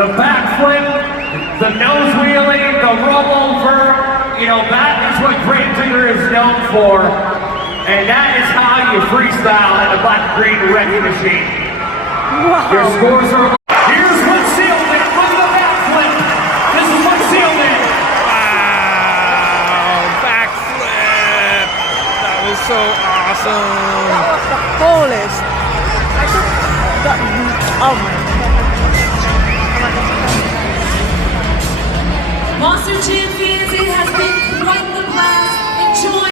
the backflip, the nose wheelie, the rollover, you know, that is what Gravedigger is known for. And that is how you freestyle at the Black Green Wrecking Machine. Wow. Your scores are... Here's what sealed it. Look at the backflip. This is what sealed it. Wow, backflip. That was so awesome. That was the coolest. I took that. Oh my god. Monster Champions, it has been quite the blast. Enjoy.